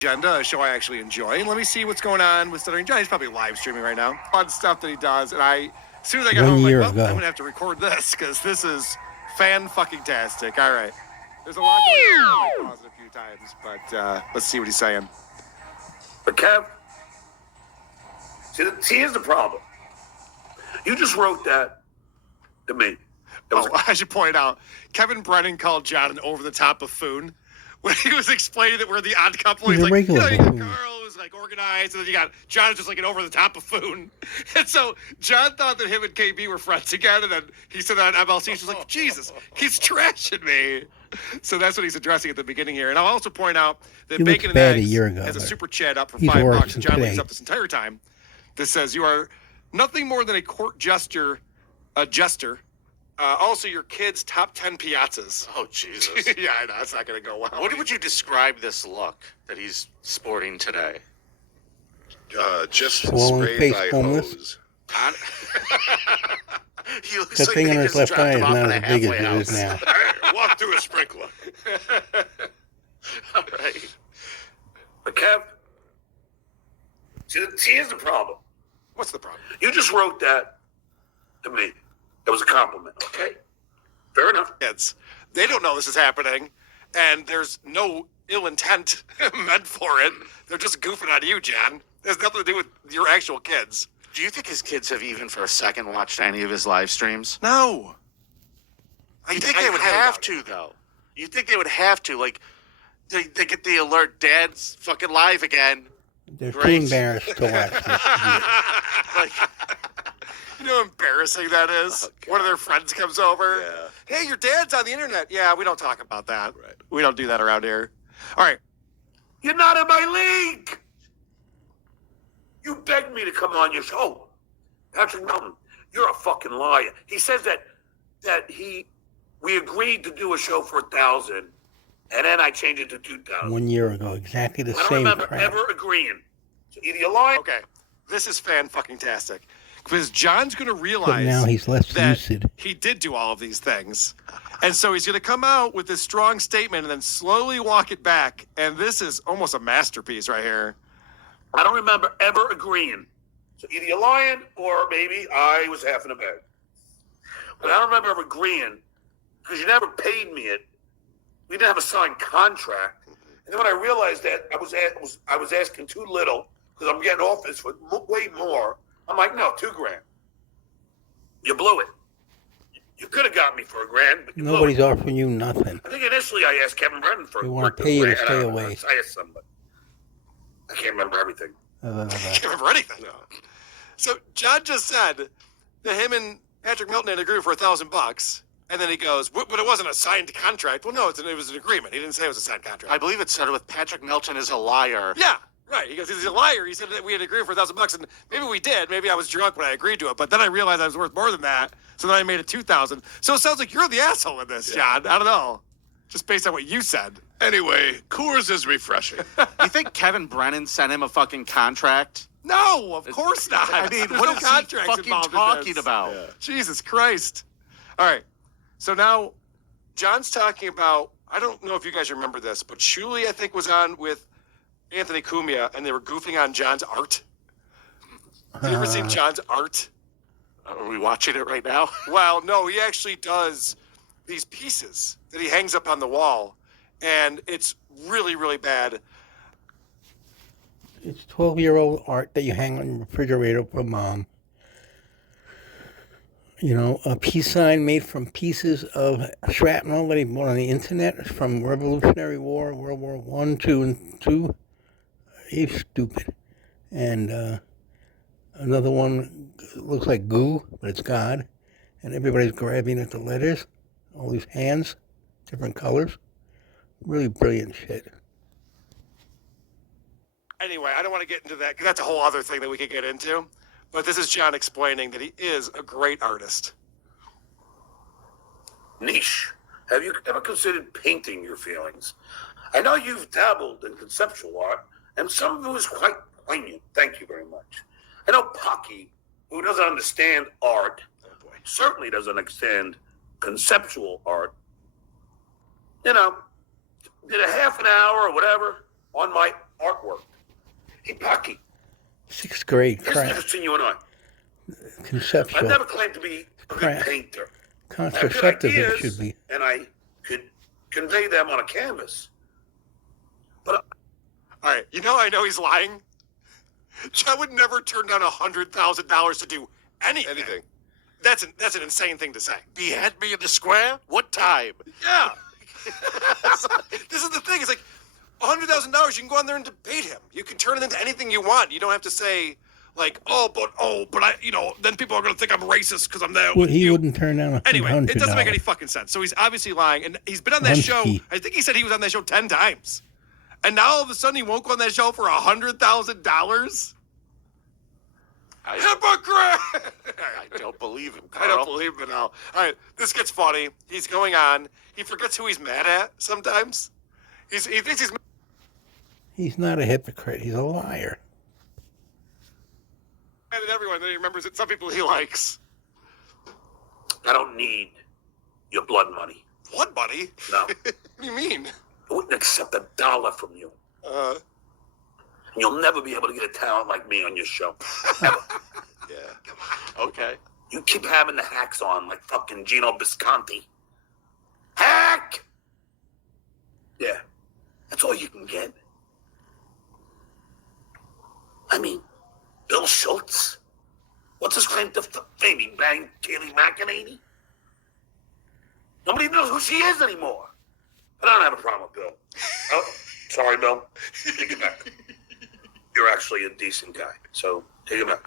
Agenda, a show I actually enjoy. And let me see what's going on with Stuttering John. He's probably live streaming right now. Fun stuff that he does. And as soon as I got home, I'm like, well, I'm going to have to record this because this is fan-fucking-tastic. All right. There's a lot going on. I'll pause it a few times, but let's see what he's saying. But Kev, see, here's the problem. You just wrote that to me. I should point out, Kevin Brennan called John an over-the-top buffoon when he was explaining that we're the odd couple. He's like, you got Carl who's like organized, and then you got John just like an over-the-top buffoon. And so John thought that him and KB were friends again, and then he said that on MLC. She's like, Jesus, he's trashing me. So that's what he's addressing at the beginning here. And I'll also point out that Bacon and Eggs has a super chat up for $5, and John leaves up this entire time. This says, you are nothing more than a court jester. Also, your kid's top 10 piazzas. Oh, Jesus. Yeah, I know. It's not going to go well. What would you describe this look that he's sporting today? Just sprayed by hose. He looks The like thing they on his just left eye dropped is him off not in a as big as halfway it is house. now. Hey, walk through a sprinkler. All right. But Kev, see, here's the problem. What's the problem? You just wrote that to me. That was a compliment, okay? Fair enough. Kids, they don't know this is happening, and there's no ill intent meant for it. They're just goofing on you, John. It has nothing to do with your actual kids. Do you think his kids have even for a second watched any of his live streams? No. You think they would have to, though? You think they would have to? Like, they get the alert, Dad's fucking live again. They're too embarrassed to watch this. Like, you know how embarrassing that is? One of their friends comes over. Yeah. Hey, your dad's on the internet. Yeah, we don't talk about that. Right. We don't do that around here. All right. You're not in my league. You begged me to come on your show. Patrick Melton, you're a fucking liar. He says that we agreed to do a show for 1,000, and then I changed it to 2,000. 1 year ago, exactly the I don't same remember crap. ever agreeing. So either you're lying. Okay. This is fan-fucking-tastic. Because John's going to But realize now he's less that lucid. he did do all of these things. And so he's going to come out with this strong statement and then slowly walk it back. And this is almost a masterpiece right here. I don't remember ever agreeing. So either you're lying or maybe I was half in a bag. But I don't remember ever agreeing because you never paid me it. We didn't have a signed contract. And then when I realized that I was asking too little because I'm getting off this for way more, I'm like, no, $2,000. You blew it. You could have got me for $1,000, but you Nobody's blew it. offering you nothing. I think initially I asked Kevin Brennan for They want to pay you to stay away. I asked somebody. I can't remember everything. I can't remember anything. No. So John just said that him and Patrick Milton had agreed for $1,000. And then he goes, but it wasn't a signed contract. Well, no, it was an agreement. He didn't say it was a signed contract. I believe it started with Patrick Melton is a liar. Yeah. Right. He goes, he's a liar. He said that we had agreed for $1,000, and maybe we did. Maybe I was drunk when I agreed to it, but then I realized I was worth more than that. So then I made it $2,000. So it sounds like you're the asshole in this, John. I don't know. Just based on what you said. Anyway, Coors is refreshing. You think Kevin Brennan sent him a fucking contract? No, of course not. I mean, There's what no is he contracts fucking involved in talking this. about? Yeah. Jesus Christ. All right. So now John's talking about, I don't know if you guys remember this, but Shuli, I think, was on with Anthony Cumia, and they were goofing on John's art. Have you ever seen John's art? Are we watching it right now? Well, no, he actually does these pieces that he hangs up on the wall, and it's really, really bad. It's 12-year-old art that you hang on your refrigerator for Mom. You know, a peace sign made from pieces of shrapnel that he bought on the internet from Revolutionary War, World War I, II, and II. He's stupid. And another one looks like goo, but it's God. And everybody's grabbing at the letters. All these hands, different colors. Really brilliant shit. Anyway, I don't want to get into that because that's a whole other thing that we could get into. But this is John explaining that he is a great artist. Niche. Have you ever considered painting your feelings? I know you've dabbled in conceptual art, and some of it was quite poignant. Thank you very much. I know Pocky, who doesn't understand art, certainly doesn't understand conceptual art. You know, did a half an hour or whatever on my artwork. Hey, Bucky. 6th grade Here's the difference crap. between you and I. Conceptual. I've never claimed to be a Crap. good painter. I have good Contraceptive it ideas, should be. and I could convey them on a canvas. But All right, I know he's lying. John would never turn down $100,000 to do anything. That's an insane thing to say. Behead me in the square? What time? Yeah. This is the thing. It's like $100,000. You can go on there and debate him. You can turn it into anything you want. You don't have to say like, but I, then people are going to think I'm racist because I'm there. Well, he wouldn't turn down Anyway, $100. it doesn't make any fucking sense. So he's obviously lying, and he's been on that show. I think he said he was on that show 10 times, and now all of a sudden he won't go on that show for $100,000. Hypocrite! I don't believe him, Carl. I don't believe him at all. All right, this gets funny. He's going on. He forgets who he's mad at sometimes. He thinks he's. He's not a hypocrite. He's a liar. Mad at everyone. Then he remembers that some people he likes. I don't need your blood money. Blood money? No. What do you mean? I wouldn't accept $1 from you. You'll never be able to get a talent like me on your show. Ever. Yeah. Okay. You keep having the hacks on like fucking Gino Bisconti. Hack! Yeah. That's all you can get. I mean, Bill Schultz? What's his claim to fame? He banged Kaylee McEnany? Nobody knows who she is anymore. But I don't have a problem with Bill. Oh, sorry, Bill. Take it back. You're actually a decent guy, so take it back.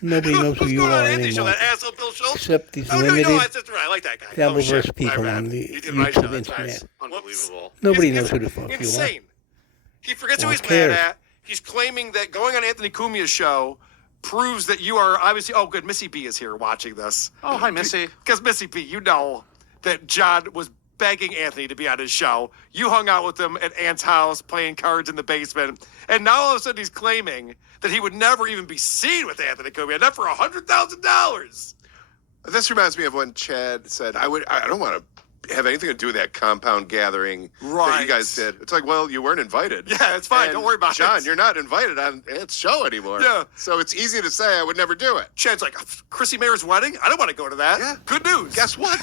Nobody knows who Who's you going on are Anthony show? anymore. That asshole Bill Schultz? Except these No, limited that's right. I like that guy. Devilverse Shit. people My bad. on the He did my show. YouTube That's right. internet. Unbelievable. Nobody It's knows who the fuck you are. insane. He forgets who Who he's cares? mad at. He's claiming that going on Anthony Cumia's show proves that you are obviously. Oh, good. Missy B is here watching this. Oh, hi, Missy. Because Missy B, you know that John was begging Anthony to be on his show. You hung out with him at Ant's house playing cards in the basement. And now all of a sudden he's claiming that he would never even be seen with Anthony Cumia, not for $100,000. This reminds me of when Chad said, I don't want to have anything to do with that compound gathering that Right. you guys did. It's like, well, you weren't invited. Yeah, it's fine. And Don't worry about it. John, you're not invited on Ant's show anymore. Yeah. So it's easy to say I would never do it. Chad's like, Chrissy Mayer's wedding? I don't want to go to that. Yeah. Good news. Guess what?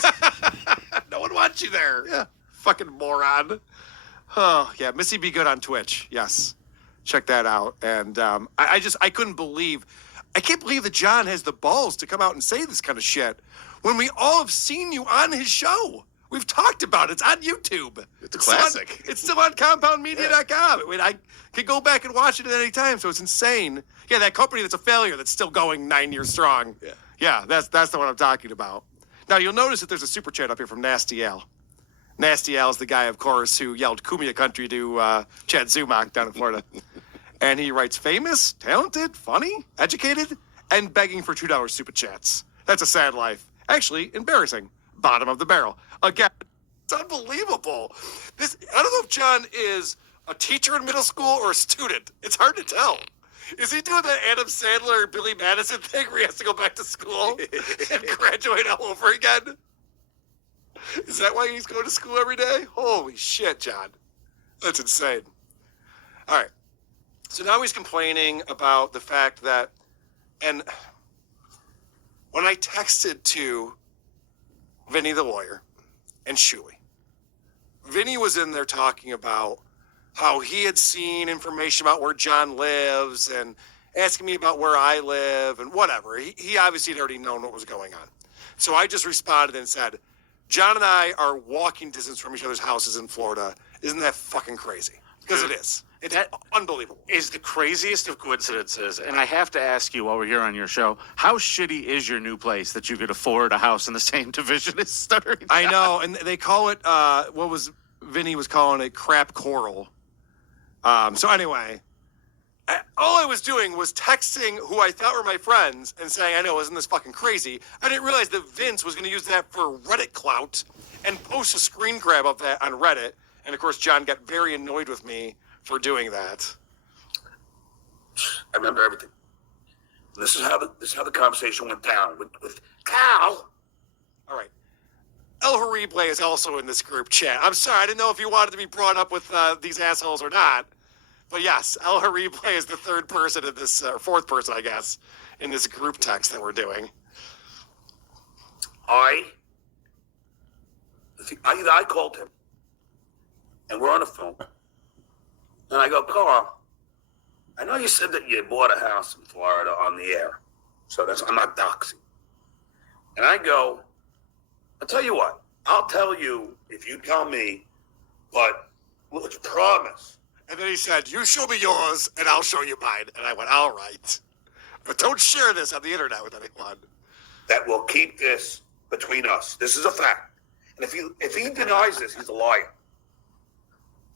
No one wants you there. Yeah. Fucking moron. Oh, yeah. Missy Be Good on Twitch. Yes. Check that out. And I couldn't believe, I can't believe that John has the balls to come out and say this kind of shit when we all have seen you on his show. We've talked about it. It's on YouTube. It's a classic. It's still on compoundmedia.com. I mean, I could go back and watch it at any time, so it's insane. Yeah, that company that's a failure that's still going 9 years strong. Yeah. Yeah, that's the one I'm talking about. Now, you'll notice that there's a super chat up here from Nasty Al. Nasty Al is the guy, of course, who yelled Kumia Country to Chad Zumach down in Florida. And he writes, famous, talented, funny, educated, and begging for $2 super chats. That's a sad life. Actually, embarrassing. Bottom of the barrel. Again, it's unbelievable. I don't know if John is a teacher in middle school or a student. It's hard to tell. Is he doing that Adam Sandler or Billy Madison thing where he has to go back to school and graduate all over again? Is that why he's going to school every day? Holy shit, John. That's insane. All right. So now he's complaining about the fact that, and when I texted to Vinny the lawyer and Shuey, Vinny was in there talking about how he had seen information about where John lives and asking me about where I live and whatever. He obviously had already known what was going on. So I just responded and said, John and I are walking distance from each other's houses in Florida. Isn't that fucking crazy? Because it is. It's unbelievable. Is the craziest of coincidences, and I have to ask you while we're here on your show, how shitty is your new place that you could afford a house in the same division as Stuttering? I know, and they call it, Vinny was calling it crap coral. So anyway, all I was doing was texting who I thought were my friends and saying, I know, isn't this fucking crazy? I didn't realize that Vince was going to use that for Reddit clout and post a screen grab of that on Reddit. And of course, John got very annoyed with me for doing that. I remember everything. This is how the conversation went down with Cal. All right. El Horrible is also in this group chat. I'm sorry, I didn't know if you wanted to be brought up with these assholes or not. But yes, El Harible is the third person in this, or fourth person, I guess, in this group text that we're doing. I called him, and we're on the phone, and I go, Carl, I know you said that you bought a house in Florida on the air, so I'm not doxing. And I go, I'll tell you what, I'll tell you if you tell me, but let's promise. And then he said, you show me yours, and I'll show you mine. And I went, all right. But don't share this on the internet with anyone. That will keep this between us. This is a fact. And if he denies this, he's a liar.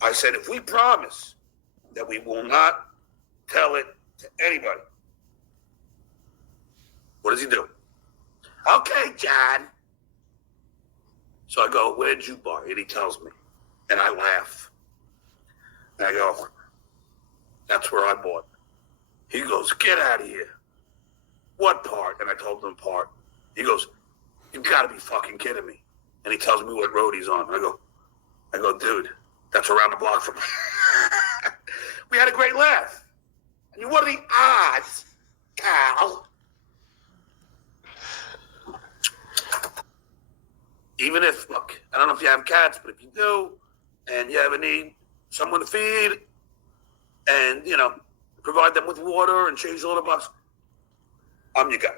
I said, if we promise that we will not tell it to anybody, what does he do? Okay, John. So I go, where'd you buy it? He tells me. And I laugh. And I go, that's where I bought it. He goes, get out of here. What part? And I told him part. He goes, you've got to be fucking kidding me. And he tells me what road he's on. I go, dude, that's around the block from me. We had a great laugh. I mean, what are the odds, Cal? Even if, look, I don't know if you have cats, but if you do, and you ever need someone to feed, and, provide them with water and change the litter box, I'm your guy.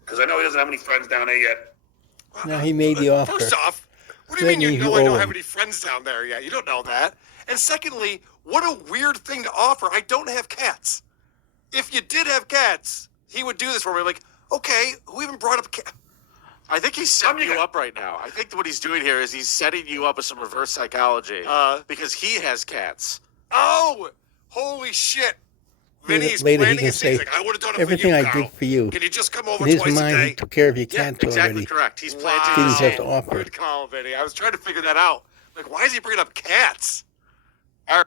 Because I know he doesn't have any friends down there yet. Now he made the offer. First off, what do you mean I don't have any friends down there yet? You don't know that. And secondly, what a weird thing to offer. I don't have cats. If you did have cats, he would do this for me. Like, okay, who even brought up a cat? I think he's setting you up right now. I think what he's doing here is he's setting you up with some reverse psychology because he has cats. Oh, holy shit. Vinny's later he planning can his things. say, Like, I would have done it everything for you, I Carl. did for you. Can you just come over In his twice a mind, day? he took care of your Yeah, cats exactly already. correct. He's planted Didn't his just offer. Good call, Vinny. I was trying to figure that out. Like, why is he bringing up cats? All right.